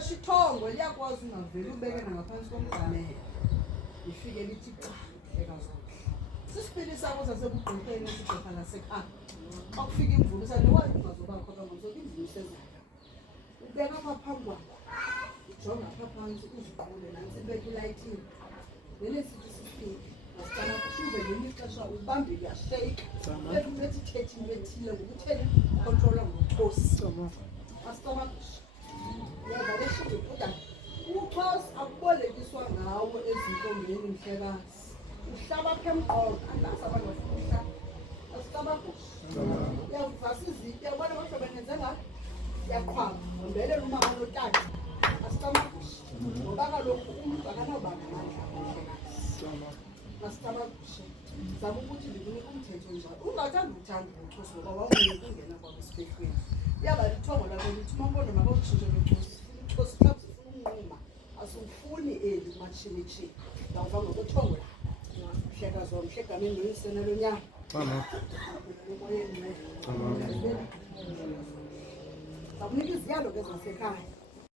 uqesha ithongo liyakwazi ungaveli ubeke ngaphansi komgalelo ifike lithi hleka zonke sisipili sakho sasebugqirheni esigqirha lasekhaya akufika imvume sanewazi ungazoba khona ngoba imvume sezayo ubeka ngaphambi kwakho ujonga apha phansi uziqule nansi ibeka ilayithini lele sithi sisipili asicala kushuve ngelinye ixesha ubambe kuyashake bethi thethi bethile ngokutheni controller ngochosi asitomakusha yazaleshile kodwa uchosi akubolekiswa ngawo ezintombeni mhlekazi uhlaba apha emqolo andasa abangafuna asicabagusha uyavasa izitya ubona bahlobo nenze ngayo yaqhwaba umbelela umama notata asicabagusha ngoba kaloku umntu akanawuba namandla mhlekazi asicabagusha zama ukuthi ndikunika umthetho njalo ungathanda uthanda uchosi ngoba wawunika ungena kwabo esibhedlweni yaba lithongo lakho lithi umampondwa makawutshintshe lochosi uchosi xa uzifuna unquma asufuni eli matshini ndawuva ngokuthongo lakho mhlekazi wamhle egameni loyisena lonyaka zakunika iziyalo ke zasekhaya